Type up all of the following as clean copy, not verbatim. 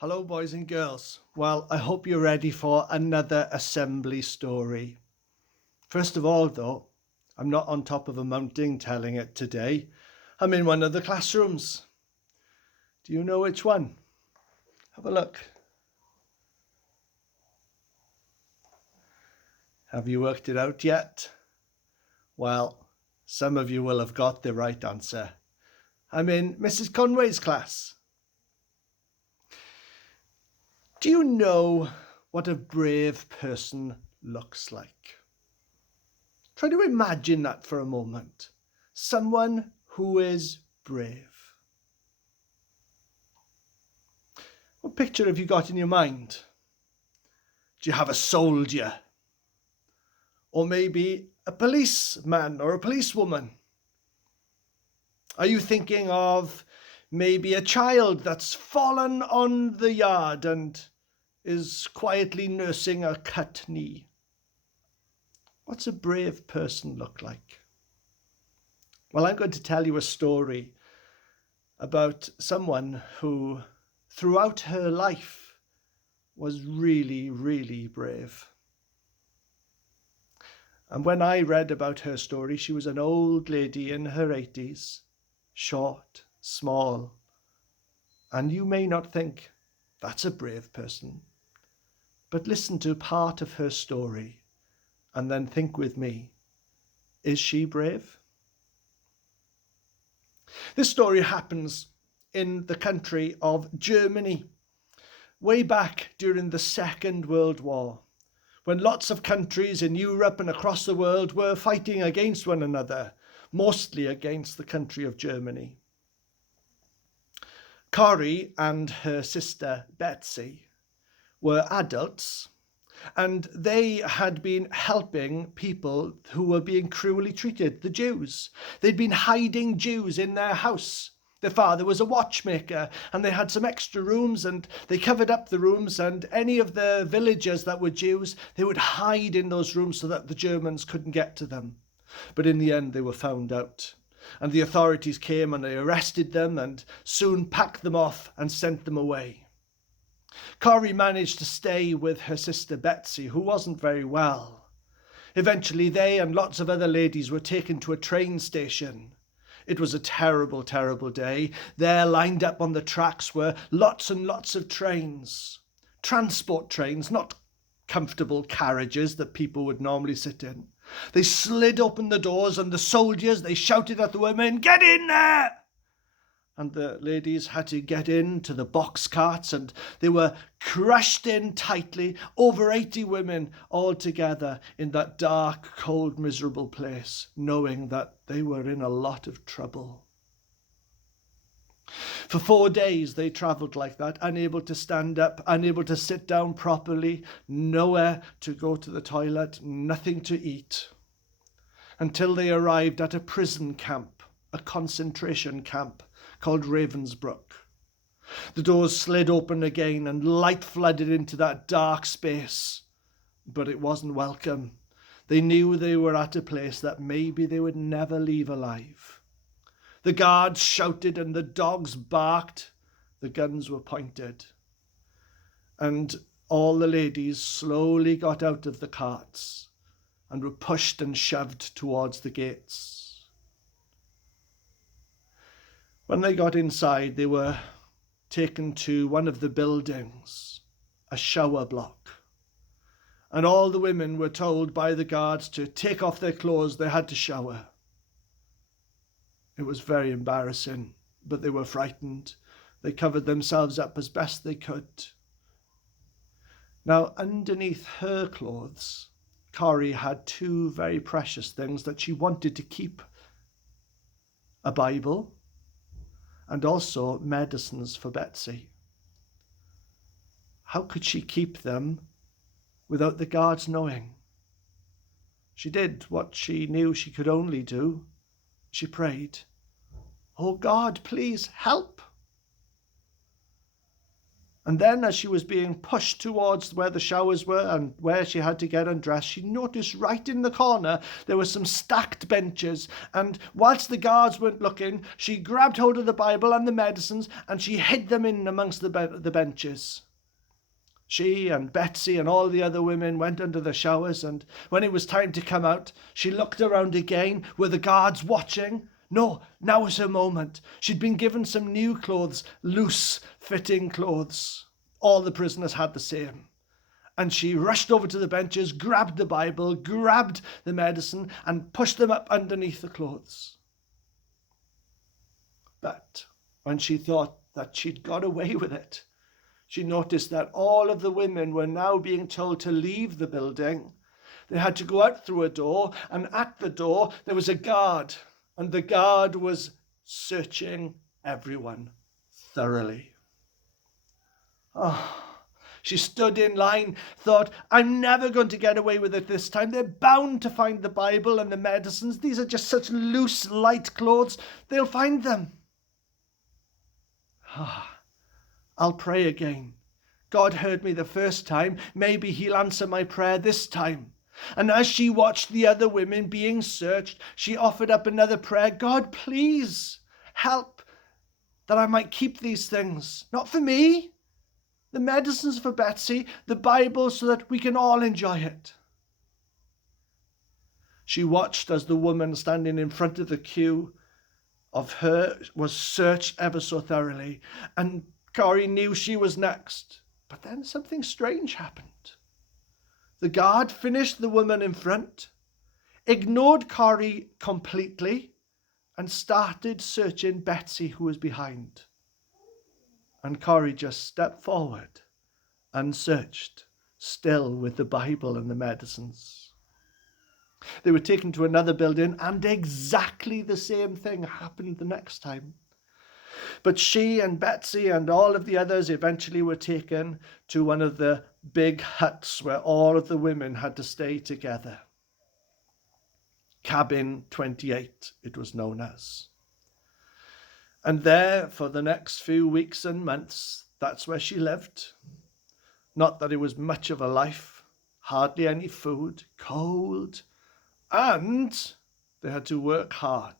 Hello, boys and girls. Well, I hope you're ready for another assembly story. First of all, though, I'm not on top of a mountain telling it today. I'm in one of the classrooms. Do you know which one? Have a look. Have you worked it out yet? Well, some of you will have got the right answer. I'm in Mrs. Conway's class. Do you know what a brave person looks like? Try to imagine that for a moment. Someone who is brave. What picture have you got in your mind? Do you have a soldier? Or maybe a policeman or a policewoman? Are you thinking of maybe a child that's fallen on the yard and is quietly nursing a cut knee? What's a brave person look like? Well, I'm going to tell you a story about someone who, throughout her life, was really, really brave. And when I read about her story, she was an old lady in her 80s, short, small. And you may not think, that's a brave person. But listen to part of her story and then think with me, is she brave? This story happens in the country of Germany, way back during the Second World War, when lots of countries in Europe and across the world were fighting against one another, mostly against the country of Germany. Corrie and her sister Betsy were adults, and they had been helping people who were being cruelly treated, the Jews. They'd been hiding Jews in their house. Their father was a watchmaker, and they had some extra rooms, and they covered up the rooms, and any of the villagers that were Jews, they would hide in those rooms so that the Germans couldn't get to them. But in the end, they were found out, and the authorities came and they arrested them and soon packed them off and sent them away. Corrie managed to stay with her sister Betsy, who wasn't very well. Eventually, they and lots of other ladies were taken to a train station. It was a terrible, terrible day. There, lined up on the tracks, were lots and lots of trains. Transport trains, not comfortable carriages that people would normally sit in. They slid open the doors, and the soldiers, they shouted at the women, "Get in there!" And the ladies had to get into the box carts, and they were crushed in tightly, over 80 women all together in that dark, cold, miserable place, knowing that they were in a lot of trouble. For 4 days they travelled like that, unable to stand up, unable to sit down properly, nowhere to go to the toilet, nothing to eat, until they arrived at a prison camp, a concentration camp, called Ravensbrück. The doors slid open again and light flooded into that dark space, but it wasn't welcome. They knew they were at a place that maybe they would never leave alive. The guards shouted and the dogs barked. The guns were pointed. And all the ladies slowly got out of the carts and were pushed and shoved towards the gates. When they got inside, they were taken to one of the buildings, a shower block. And all the women were told by the guards to take off their clothes. They had to shower. It was very embarrassing, but they were frightened. They covered themselves up as best they could. Now, underneath her clothes, Corrie had 2 very precious things that she wanted to keep: a Bible and also medicines for Betsy. How could she keep them without the guards knowing? She did what she knew she could only do. She prayed, "Oh God, please help." And then as she was being pushed towards where the showers were and where she had to get undressed, she noticed right in the corner there were some stacked benches. And whilst the guards weren't looking, she grabbed hold of the Bible and the medicines and she hid them in amongst the benches. She and Betsy and all the other women went under the showers, and when it was time to come out, she looked around again. Were the guards watching? No, now was her moment. She'd been given some new clothes, loose-fitting clothes. All the prisoners had the same. And she rushed over to the benches, grabbed the Bible, grabbed the medicine, and pushed them up underneath the clothes. But when she thought that she'd got away with it, she noticed that all of the women were now being told to leave the building. They had to go out through a door, and at the door there was a guard. And the guard was searching everyone thoroughly. She stood in line, thought, I'm never going to get away with it this time. They're bound to find the Bible and the medicines. These are just such loose, light clothes. They'll find them. I'll pray again. God heard me the first time. Maybe he'll answer my prayer this time. And as she watched the other women being searched, she offered up another prayer. God, please help that I might keep these things. Not for me. The medicines for Betsy, the Bible so that we can all enjoy it. She watched as the woman standing in front of the queue of her was searched ever so thoroughly. And Corrie knew she was next. But then something strange happened. The guard finished the woman in front, ignored Corrie completely, and started searching Betsy, who was behind. And Corrie just stepped forward and searched, still with the Bible and the medicines. They were taken to another building, and exactly the same thing happened the next time. But she and Betsy and all of the others eventually were taken to one of the big huts where all of the women had to stay together. Cabin 28, it was known as. And there, for the next few weeks and months, that's where she lived. Not that it was much of a life, hardly any food, cold, and they had to work hard.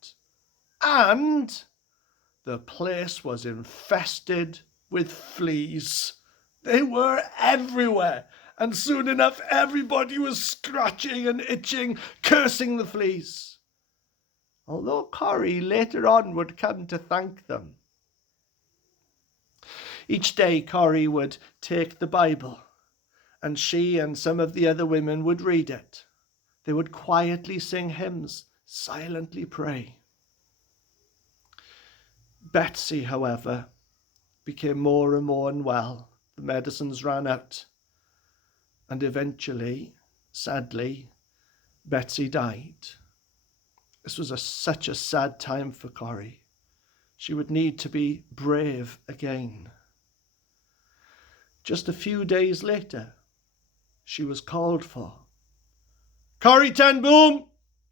And the place was infested with fleas. They were everywhere, and soon enough everybody was scratching and itching, cursing the fleas. Although Corrie later on would come to thank them. Each day Corrie would take the Bible, and she and some of the other women would read it. They would quietly sing hymns, silently pray. Betsy, however, became more and more unwell. The medicines ran out. And eventually, sadly, Betsy died. This was such a sad time for Corrie. She would need to be brave again. Just a few days later, she was called for. "Corrie Ten Boon,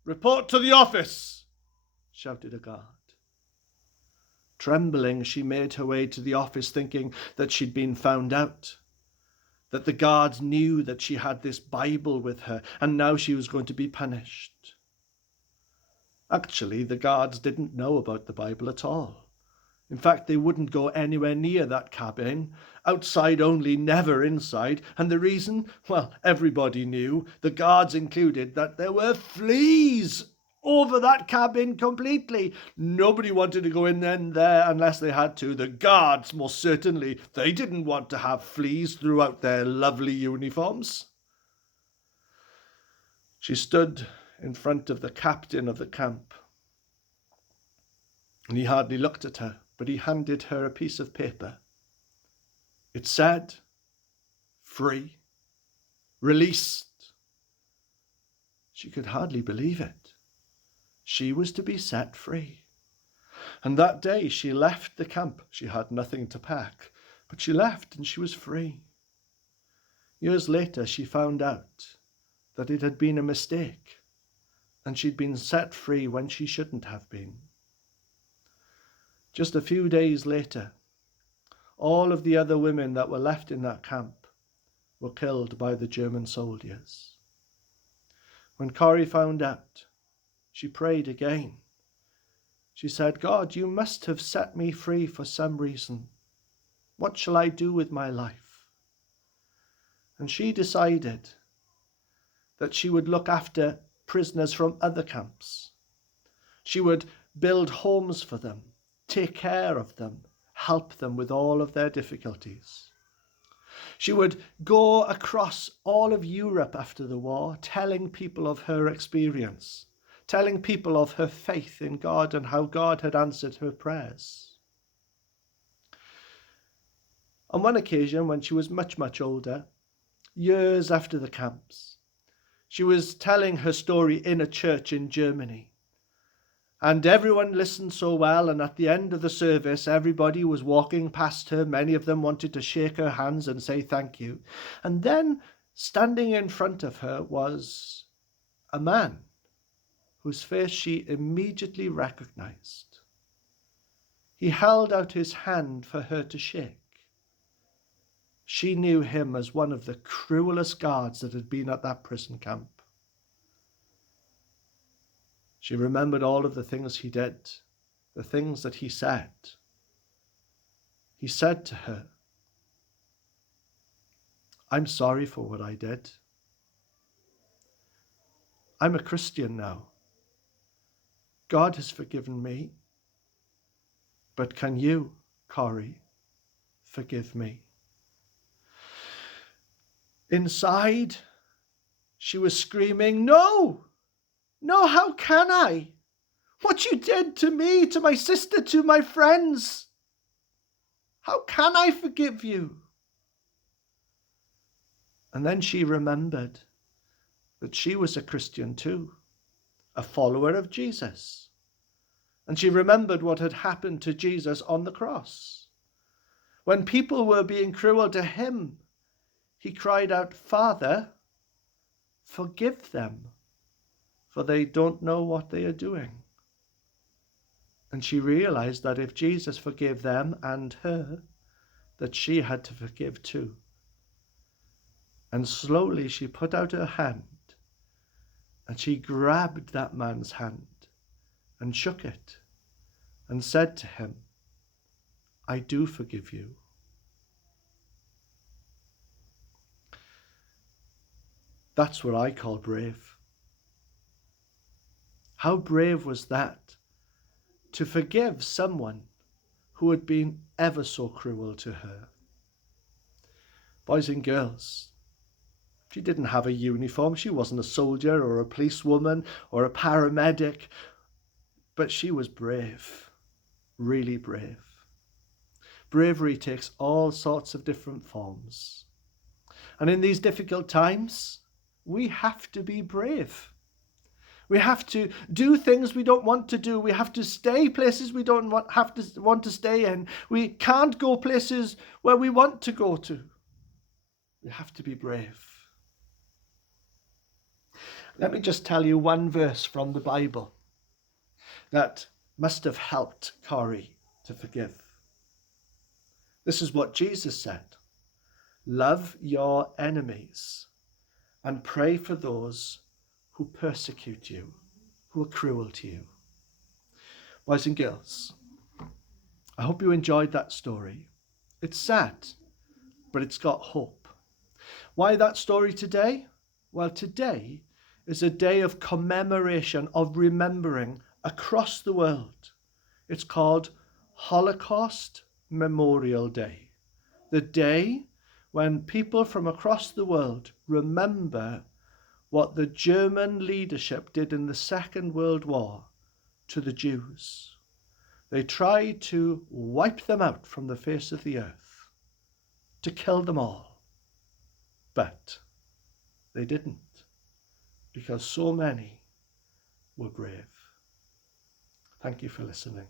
report to the office," shouted a guard. Trembling, she made her way to the office, thinking that she'd been found out, that the guards knew that she had this Bible with her, and now she was going to be punished. Actually, the guards didn't know about the Bible at all. In fact, they wouldn't go anywhere near that cabin, outside only, never inside. And the reason? Well, everybody knew, the guards included, that there were fleas over that cabin completely. Nobody wanted to go in there unless they had to. The guards, most certainly, they didn't want to have fleas throughout their lovely uniforms. She stood in front of the captain of the camp, and he hardly looked at her, but he handed her a piece of paper. It said, "Free, released." She could hardly believe it. She was to be set free. And that day she left the camp. She had nothing to pack, but she left and she was free. Years later, she found out that it had been a mistake, and she'd been set free when she shouldn't have been. Just a few days later, all of the other women that were left in that camp were killed by the German soldiers. When Corrie found out, she prayed again. She said, God, you must have set me free for some reason. What shall I do with my life? And she decided that she would look after prisoners from other camps. She would build homes for them, take care of them, help them with all of their difficulties. She would go across all of Europe after the war, telling people of her experience, telling people of her faith in God and how God had answered her prayers. On one occasion, when she was much, much older, years after the camps, she was telling her story in a church in Germany. And everyone listened so well, and at the end of the service, everybody was walking past her. Many of them wanted to shake her hands and say thank you. And then, standing in front of her was a man whose face she immediately recognized. He held out his hand for her to shake. She knew him as one of the cruelest guards that had been at that prison camp. She remembered all of the things he did, the things that he said. He said to her, I'm sorry for what I did. I'm a Christian now. God has forgiven me. But can you, Corrie, forgive me? Inside, she was screaming, no, how can I? What you did to me, to my sister, to my friends. How can I forgive you? And then she remembered that she was a Christian too, a follower of Jesus. And she remembered what had happened to Jesus on the cross. When people were being cruel to him, he cried out, Father, forgive them, for they don't know what they are doing. And she realized that if Jesus forgave them and her, that she had to forgive too. And slowly she put out her hand and she grabbed that man's hand and shook it and said to him, I do forgive you. That's what I call brave. How brave was that, to forgive someone who had been ever so cruel to her? Boys and girls, she didn't have a uniform. She wasn't a soldier or a policewoman or a paramedic, but she was brave, really brave. Bravery takes all sorts of different forms. And in these difficult times, we have to be brave. We have to do things we don't want to do. We have to stay places we don't want to stay in. We can't go places where we want to go to. We have to be brave. Let me just tell you one verse from the Bible that must have helped Corrie to forgive. This is what Jesus said. Love your enemies and pray for those who persecute you, who are cruel to you. Boys and girls, I hope you enjoyed that story. It's sad, but it's got hope. Why that story today? Well, today is a day of commemoration, of remembering across the world. It's called Holocaust Memorial Day. The day when people from across the world remember what the German leadership did in the Second World War to the Jews. They tried to wipe them out from the face of the earth, to kill them all. But they didn't, because so many were brave. Thank you for listening.